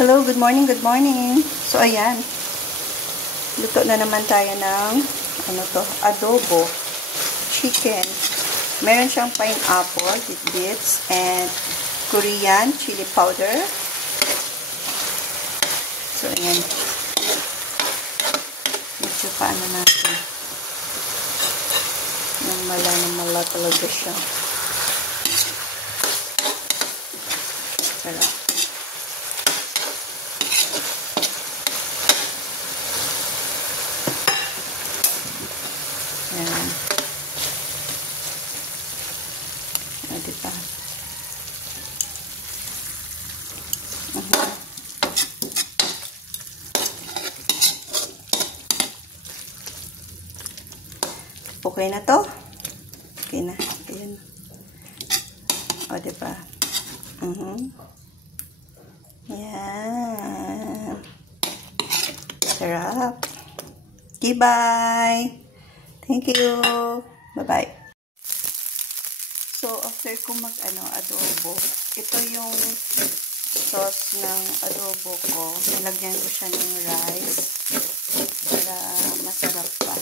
Hello, good morning, good morning. So, ayan. Luto na naman tayo ng, adobo. Chicken. Meron siyang pineapple with bits and Korean chili powder. So, ayan. Medyo paano natin. Namala talaga siya. Sarap. Ayan. Diba? Okay na to? Okay na. Ayan. O, diba? Ayan. Sarap. Okay, bye. Thank you. Bye-bye. So, after ko adobo, ito yung sauce ng adobo ko. Nilagyan ko siya ng rice para masarap pa.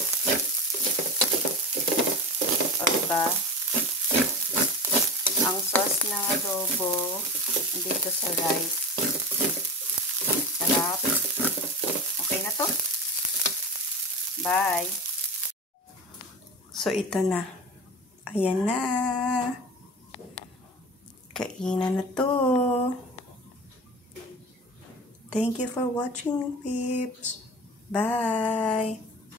O, diba? Ang sauce ng adobo dito sa rice. Sarap. Okay na to? Bye. So, ito na. Ayan na. Kainan na to. Thank you for watching, peeps. Bye.